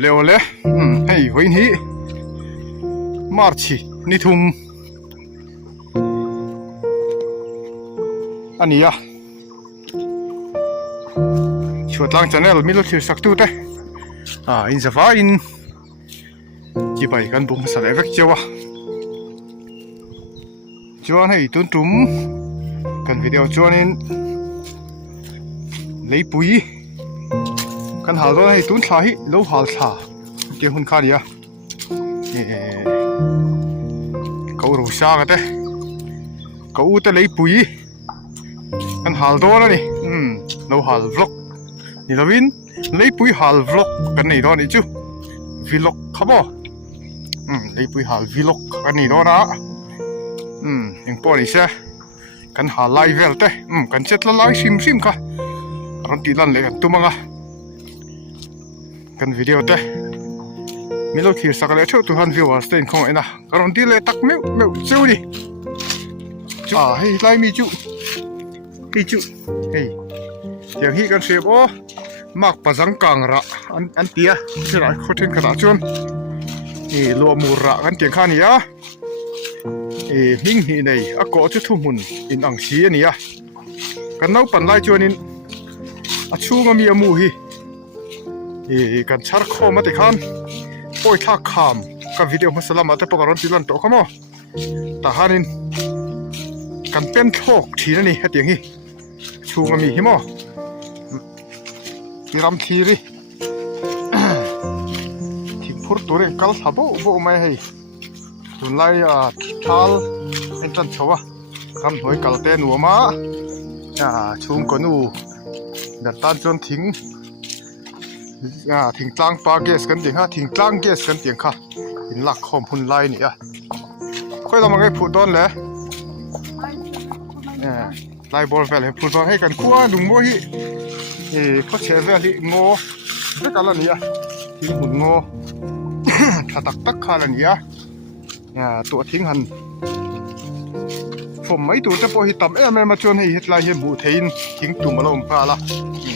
เร็วเลยให้ไว้นี้มาร์ชีนี่ทุ่มอันนี้อ่ะชวดล้างจานแล้วมีรถที่สักตู้เต้อินจะฟ้าอินจีบไปกันบุ้งสลายเวกเจ้าวะจวนให้ตุนตุ่มกันวิดีโอจวนนี้เลยปุยกันหาตัวให้ตุนชาฮิโลหาชาเกี่ยวหุ่นขาดีอ่ะเขารู้ชากันเต้เขาอุตเลยปุยกันหาตัวแล้วนี่โลหาบล็อกนี่ละวินเลยปุยหาบล็อกกันนี่ตอนนี้จูวิล็อกครับบ่เลยปุยหาวิล็อกกันนี่ตอนนะยังปอนี่ใช่กันหาไลฟ์เวลเต้กันเช็ดละไลฟ์ซิมค่ะรันตีลันเลยกันตัวมังอ่ะกันวิดีโอเต้มีลูกที่สักเลยช่วยตัวฮันวิวสเตนของไอ้นะกันรันตีเลยตักเมวเซลดิให้ไลฟ์มีจุเฮ้ยเดี๋ยวฮีกันเสียบโอ้มักปะจังกังระอันเตียใช่ไหมโคตรขนาดจนนี่ลัวมูระกันเตียงข้านี่อ่ะมิ่งฮีในอากาศจะทุ่มหุ่นอินอังชีนี่อ่ะกันน้าปั่นไล่จวนอินชูงมีอมูฮีกันชาร์คอมาติขันปอยทักคำกับวิดีโอมาสลามาแต่ปกติลันโตขโมแต่ฮานินกันเป็นโชคทีนั่นนี่เตียงฮีชูงมีฮิโมที่รำทีรีที่พูดตัวเรื่องกัลฮับโบไม่ให้ตุนไล่ทัลเอ็นจันชัวคำหน่วยกัลเตนัวมาชุมกันอูเดินตันจนทิ้งกลางปาเกสกันเตียงทิ้งกลางเกสกันเตียงค่ะหินหลักของพุ่นไล่นี่ค่อยเรามาให้พูดต้นเลยไล่บอลแฟร์เลยพูดต้นให้กันขั้วดุงโมฮิเขาเชื่อเรื่องที่โง่ด้วยกันละนี่ที่หุ่นโง่ถ้าตักขาละนี่ตัวทิ้งหันผมไม่ตัวจะพอหิต่ำมันมาชวนให้เฮ็ดลายเฮ็ดบูเทินทิ้งตุ่มมาลงปลาละ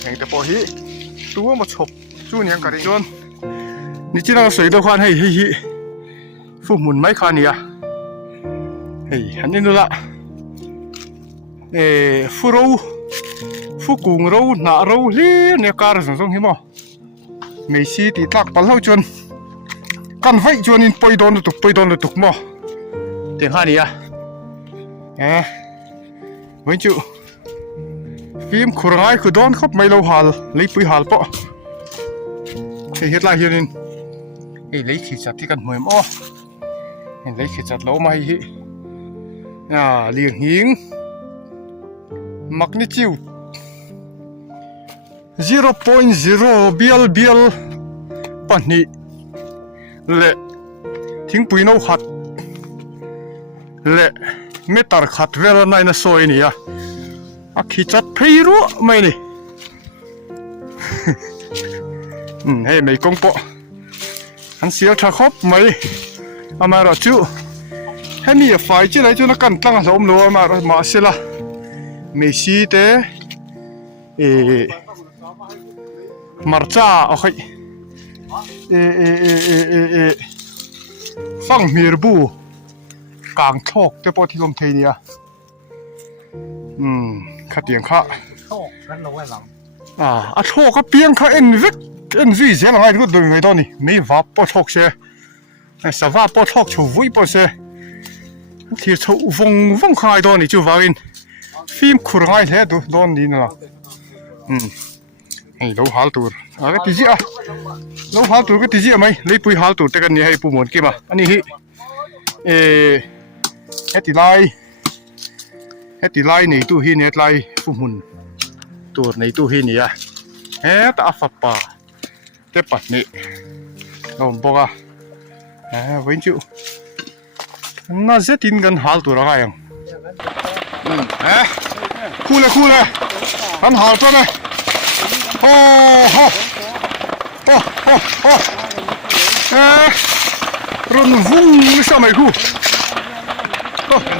แห่งแต่พอหิตัวมาฉกจู่เนี่ยกันจนนี่จีน่าสวยด้วยความให้ฟูหมุนไม้ขานี่อันนี้นู่นละฟูโรฟูกุงโรหนาโรเลี้ยเนี่ยการส่งหิมะไม่ซีตีตักปลาเล่าจนกันไฟจวนอินปอยโดนตุกหม้อเตียงข้านี่ไม่จู่ฟิล์มขรายคือโดนครับไม่เราหัลเลยปุยหัลปะเฮ็ดไรเฮียนินเลยขีดจัดที่กันหวยหม้อเลยขีดจัดเราไม่เลี้ยงหิงมักนี่จิ๋ว 0.0 เบียลปันนี่เละทิ้งปุยน้ำขัดเละเมตาขัดเวลาไหนนะซอยนี่ขีดจัดเพย์รู้ไหมนี่ให้ไม่กงปะอันเสียถ้าครบไหมอามาราจูให้มีไฟจีไรจูนักกันตั้งสมโนมาเสียละไม่ซีเตมาร์จ้าโอเคฟังมีรบูกลางโชกแต่พอที่ลมเทียขัดเตียงข้าโชกกันเราไว้หลังโชกก็เปียงข้าเอ็นวีเสียงอะไรก็โดนไม่ตอนนี้ไม่ว่าปอโชกเสียสว่าปอโชกชูวิ่งปอเสียที่ชูวงขายตอนนี้จูว่าอินฟิล์มคุรง่ายแท้ดูตอนนี้นะเราหาตัวก็ติจิเราหาตัวก็ติจิไหมเลยปุยหาตัวแต่กันนี่ให้ปูหมดกี่บ่อันนี้เฮติไลในตู้หินเฮติไลฟูมุนตัวในตู้หินนี่ตาฟับปะเตปัดนี่เราบอกเว้นจูน่าจะตินกันหาตัวอะไรอย่างคู่เลยกันหาตัวเลยโอ้รุ่นวุ้งไม่ใช่ไหมคู่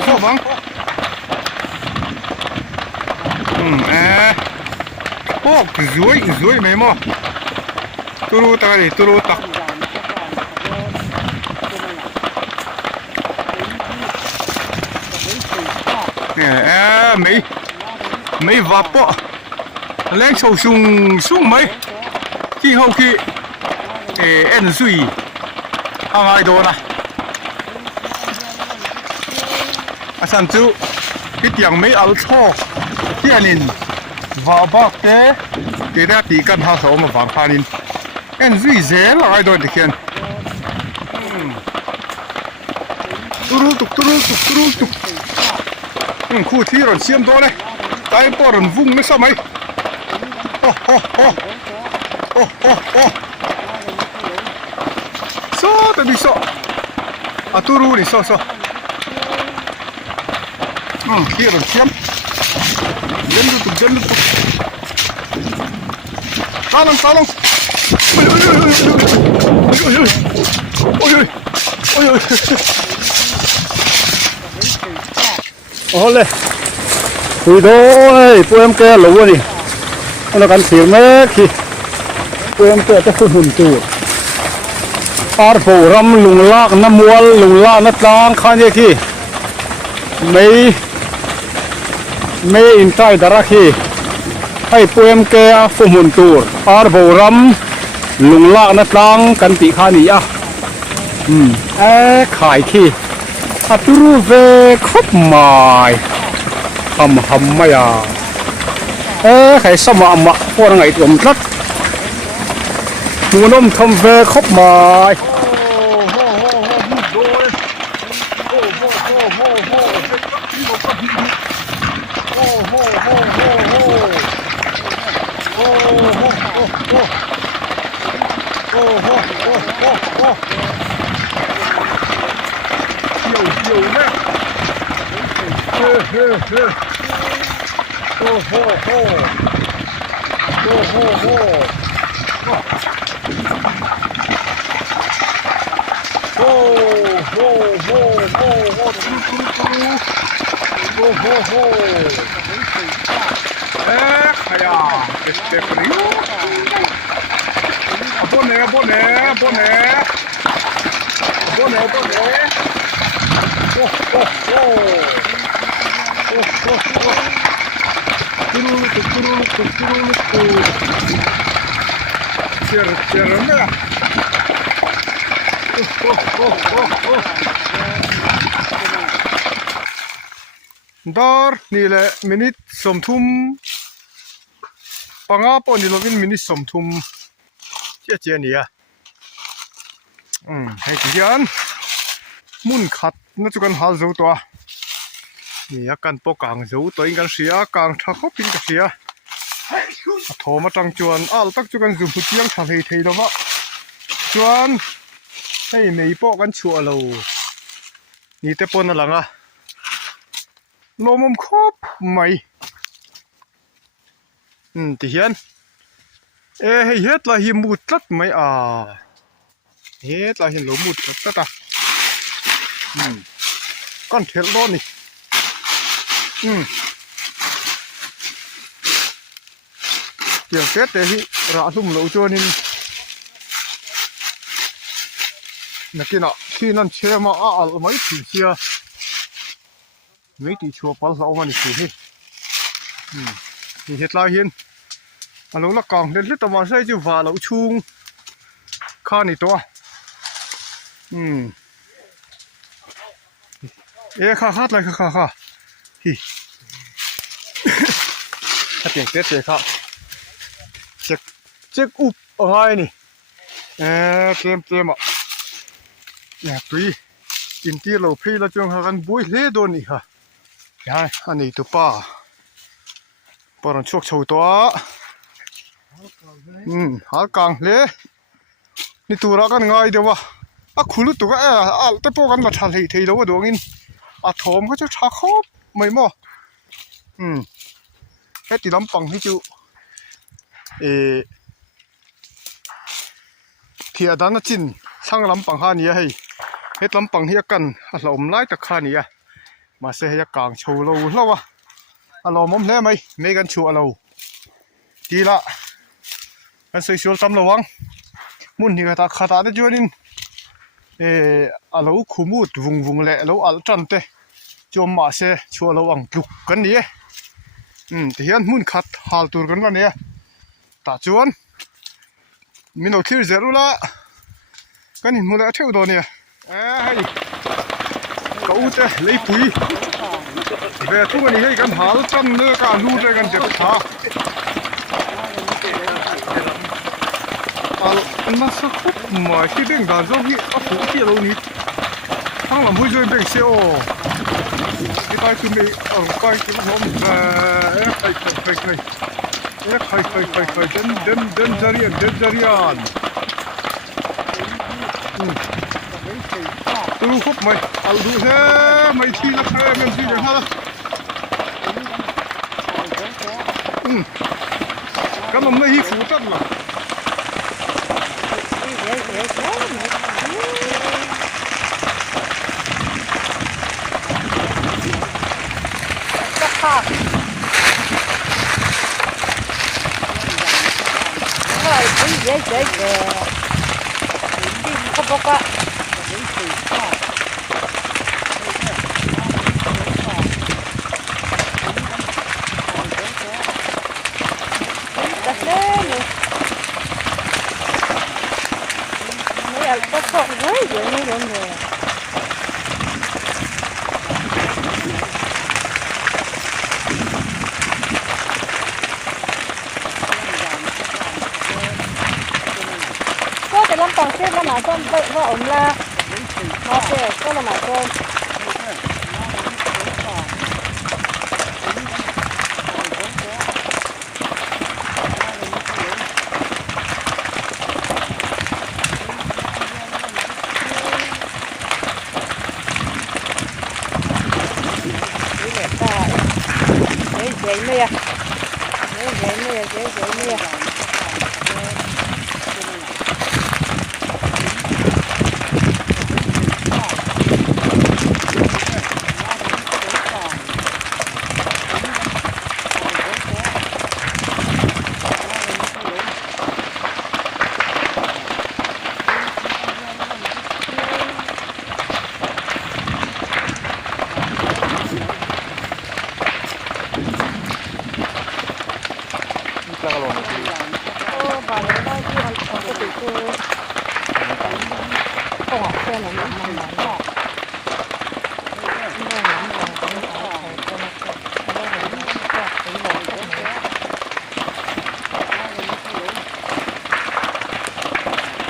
เข้าบังโอ้สวยไหมมั้ง ตุรุตะนี่ตุรุตักไม่วับปะแรงโชว์สุ่งไหมขี้เขาขี้เอ็นซุยทางไงโดนนะอาสันจูที่เตียงไม่เอาช่อที่อันนี้ว่าบักเต้เดี๋ยวตีกันหาสาวมาฟังพานินเอ็นซุยเจ๋อไงโดนที่เขียนตุรุตุกคู่ที่เราเชื่อมตัวเลยไอ้ปอรันฟุ้งไม่สมัยโอ้โซ่แต่ดิโซ่อะตุรุนี่โซ่ที่เราเชื่อมเดินตุกตาลงโอ้เลยคุยโดยพวกเอ็มแกหลวนี่อันกันเสียงแม่ขี้พวกเอ็มแกจะพูดหุ่นตัวปาร์โฟรำลุงลากน้ำวัวลุงลากน้ำตาลข้างเยขี้ไม่อินไซด์ดาราขี้ให้พวกเอ็มแกพูดหุ่นตัวปาร์โฟรำลุงลากน้ำตาลกันติข้านี่ขายขี้อัตุรุเวคบหมายทำไม่ใครสมามะพวกนั้นไงตัวมันรัดมูน้มทำเวคบหมายดาร์นี่แหละมินิสมทุมปังอาปอนี่เราเป็นมินิสมทุมเจียนี่ให้ที่ยันมุนขัดน่าจะกันหาเจ้าตัวนี่กันปกางเจ้าตัวเองกันเสียกางทักเขาพินกันเสียโทรมาจังจวนตักจุกันจุดเที่ยงทะเลแล้ววะจวนให้ไม่ปกันชัวเรานี่แต่ปนอะไรโนมครบไหมที่เห็นให้เฮ็ดละหิมุดตัดไหมเฮ็ดละเห็นหลมุดตัดก้อนเทลโลนี่เกี่ยวเสร็จแต่ที่ราสุ่มเหลวจวนนี่นักกินที่นั่นเชื่อมาไม่ถึงเชื่อไม่ติดชัวร์ปัลเรามันสินี่เห็ดลายเห็นเราละกองเดินลิตรมาใส่จู่ว่าเราชุงข้านี่ตัวข้าเลยข้าฮิถ้าเปลี่ยนเจ๊ข้าเจ๊อุบอะไรนี่เตรียมเนี่ยตุยกินที่เราพี่เราจงหากันบุยเล่โดนนี่ค่ะอันนี้ตัวป้าปอนชกโชว์ตัวหากลางเล่นี่ตัวรักกันง่ายเดียววะคุลุตัวแต่พวกกันมาทะเลทีแล้วว่าดวงินถมเขาจะชักครบไม่หมดแค่ตีลำปังให้จูเทียดานจินช่างลำปังข้านี้ให้เฮ็ดลำปังเฮียกันเราอมไล่ตะข้านี้มาเสียกลางโชว์เราแล้ววะเรามอมแน่ไหมไม่กันชัวเราดีละกันสวยๆตำระวัง มุนนี่ก็ตาคาตาได้จวนินอะโลคุมุดวุงๆแลโลอัลจันเตจอมมาเสชัวโลอังลุกกันนี่ที่ยันมุนขัดหาลตูกันวันนี้ตาจวนมิโนคิร์เซรุละกันนี่มุลาเท่าตัวเนี่ยให้ก็อุตะเลยปุยเวทุกันนี่ให้กันหาลจันเนื้อกันรูดกันเจ็บขาอันนั้นสักคุบมาที่เด้งด่านจงที่อัฟที่เรานี่ทั้งหลังผู้ช่วยเบ่งเสียวที่ใต้คือมีใกล้ที่ผมใครเดินจารียนดูคุบไหมเอาดูเฮ้ไม่ที่ละเฮ้ไม่ที่อย่างนั้นก็มันไม่หิฟูจังล่ะLắm tầng xếp nó mà con vậy vợ ổn là nó sẽ có là mà con dễ mía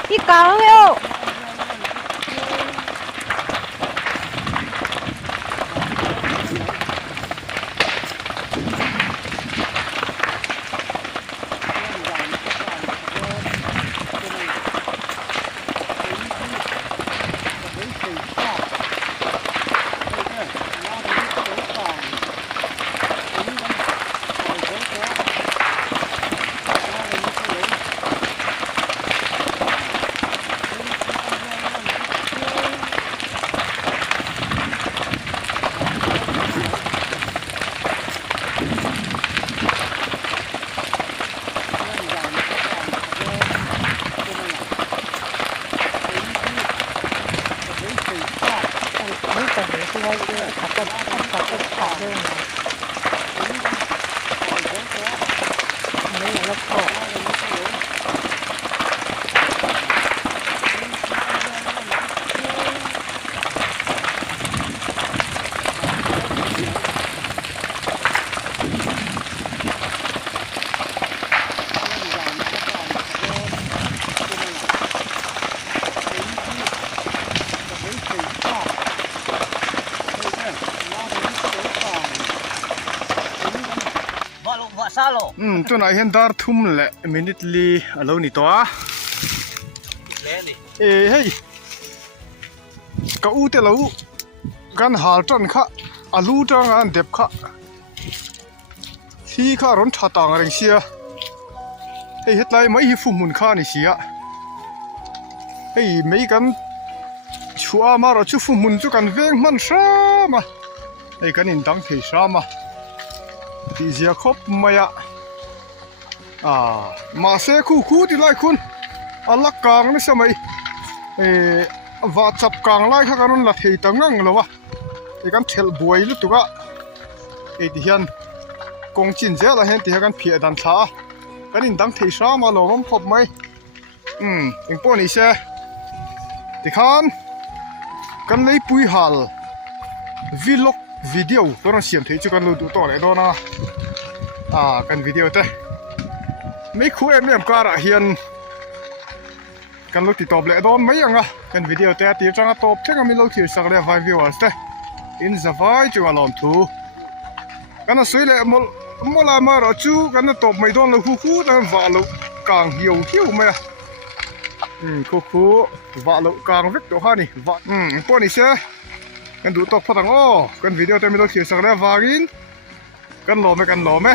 Đi cào yêuตัวไหนเห็นดาร์ทุ่มแหละมินิทลีอะไรนี่ตัวเฮ้ยก็อู้แต่เรากันหาจันค่ะอาลูจังอันเด็บค่ะที่ข้าร้อนชาต่างอะไรเสียเฮ้ยเฮ็ดไรไม่หิฟุ่มมุนข้านี่เสียเฮ้ยไม่กันชัวมาเราชูฟุ่มมุนจุกันเวงมันซ้ำมาเฮ้ยกันอินดังเฮซ้ำมาที่เสียครบมาอะมาเสคู่ที่ไล่คุณ อัลลักกางนี่สมัยว่าจับกางไล่ข้ากันละเทตังงังแล้ววะไอ้กันเทลบวยลุตุกะไอ้ที่ฮันกงจินเจ้าละเห็นที่ฮันเพียดันท้ากันอินดังเทชามาลงพบไหมอิงป้อนี่เช่ที่ขันกันเลยปุยฮัลวิล็อกวิดีโอก็ต้องเสียมที่จุกันรู้ดูต่อเลยด้วยนะกันวิดีโอเต้ไม่คุยเอ็มการะเฮียนกันลูกติดตอบเลยโดนไม่ยังกันวิดีโอเต้ที่จังตอบเท่ากันมีลูกที่สักเลย5 viewers เต้อินสบายจุกันลองทูกันสวยเลยมลามารจูกันตอบไม่โดนเลยคู่นั่นว่าลูกกางเหี่ยวไหมคู่ว่าลูกกางวิกตัวฮานี่ว่าพวกนี้เช่กันดูตอบพอดังกันวิดีโอเต้มีลูกที่สักเลยว่ากินกันหล่อไหม